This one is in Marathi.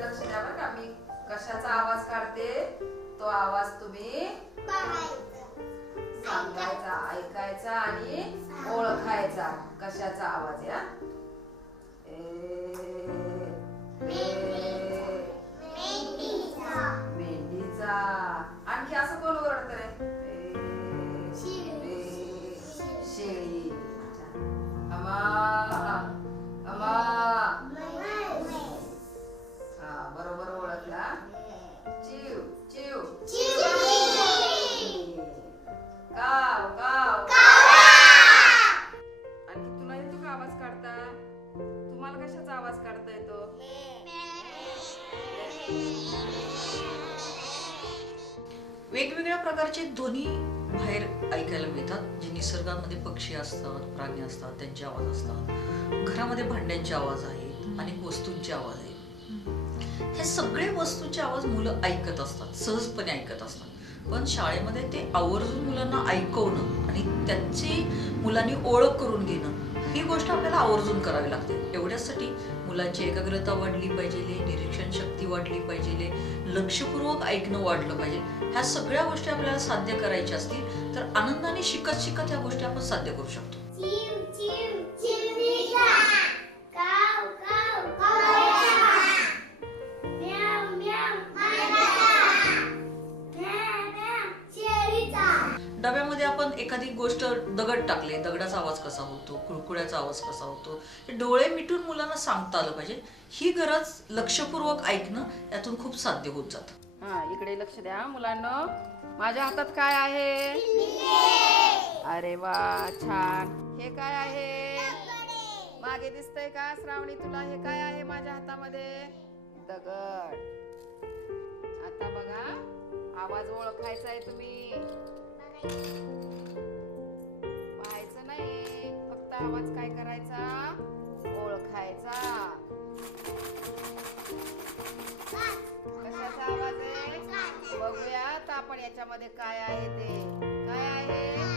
लक्ष द्या बरं का? मी कशाचा आवाज काढते? तो आवाज तुम्ही सांगायचा ऐकायचा आणि ओळखायचा. कशाचा आवाज या वेगवेगळ्या प्रकारचे ध्वनी बाहेर ऐकायला मिळतात जे निसर्गामध्ये पक्षी असतात प्राणी असतात त्यांचे आवाज असतात. घरामध्ये भांड्यांचे आवाज आहेत अनेक वस्तूंचे आवाज आहेत. हे सगळे वस्तूंचे आवाज मुलं ऐकत असतात सहजपणे ऐकत असतात. पण शाळेमध्ये ते आवर्जून मुलांना ऐकवणं आणि त्यांची मुलांनी ओळख करून घेणं ही गोष्ट आपल्याला आवर्जून करावी लागते. एवढ्यासाठी मुलांची एकाग्रता वाढली पाहिजे निरीक्षण शक्ती वाढली पाहिजे लक्षपूर्वक ऐकणं वाढलं पाहिजे. ह्या सगळ्या गोष्टी आपल्याला साध्य करायच्या असतील तर आनंदाने शिकत शिकत ह्या गोष्टी आपण साध्य करू शकतो. एखादी गोष्ट दगड टाकले दगडाचा आवाज कसा होतो कुळकुळ्याचा आवाज कसा होतो हे डोळे मिटून मुलांना सांगता आलं पाहिजे. ही गरज लक्षपूर्वक ऐकणं यातून खूप साध्य होत जातं. हा इकडे लक्ष द्या मुलांना. माझ्या हातात काय आहे? अरे वा छान. हे काय आहे? मागे दिसतंय का श्रावणी तुला? हे काय आहे माझ्या हातामध्ये? दगड. आता बघा आवाज ओळखायचा आहे तुम्ही. पाहायचं नाही. फक्त आवाज काय करायचा? ओळखायचा. कशाचा आवाज आहे? बघूयात आपण याच्यामध्ये काय आहे ते. काय आहे?